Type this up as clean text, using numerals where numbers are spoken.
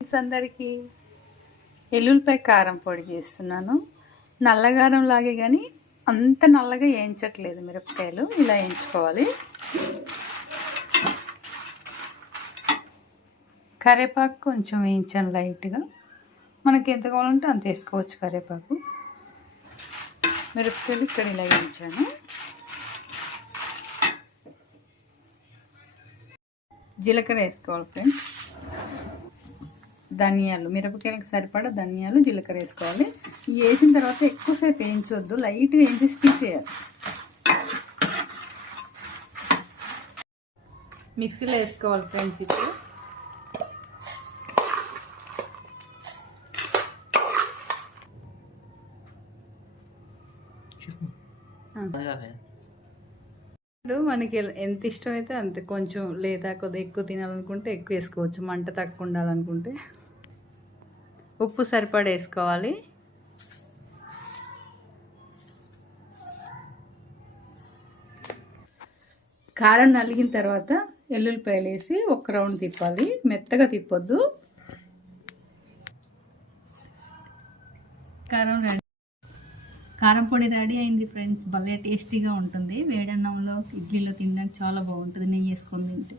అందరికీ ఎల్లుల్లిపాయ కారం పొడి చేస్తున్నాను. నల్లగారం లాగే కానీ అంత నల్లగా వేయించట్లేదు. మిరపకాయలు ఇలా వేయించుకోవాలి. కరివేపాకు కొంచెం వేయించాను లైట్గా. మనకి ఎంత కావాలంటే అంత వేసుకోవచ్చు కరివేపాకు. మిరపకాయలు ఇక్కడ ఇలా వేయించాను. జీలకర్ర వేసుకోవాలి ఫ్రెండ్స్. ధనియాలు, మిరపకాయలకు సరిపడా ధనియాలు, జీలకర్ర వేసుకోవాలి. ఇవి వేసిన తర్వాత ఎక్కువసేపు వేయించవద్దు, లైట్గా వేయించేసి తీసేయాలి. మిక్సీలో వేసుకోవాలి ఫ్రెండ్స్. ఇప్పుడు మనకి ఎంత ఇష్టమైతే అంత, కొంచెం లేదా కొద్దిగా ఎక్కువ తినాలనుకుంటే ఎక్కువ వేసుకోవచ్చు, మంట తక్కువ ఉండాలనుకుంటే. ఉప్పు సరిపడా వేసుకోవాలి. కారం నలిగిన తర్వాత ఎల్లుల్లిపాయలు వేసి ఒక రౌండ్ తిప్పాలి, మెత్తగా తిప్పొద్దు. కారం పొడి రెడీ అయింది ఫ్రెండ్స్. భలే టేస్టీగా ఉంటుంది. వేడన్నంలో, ఇడ్లీలో తినడానికి చాలా బాగుంటుంది నెయ్యి వేసుకొని తింటే.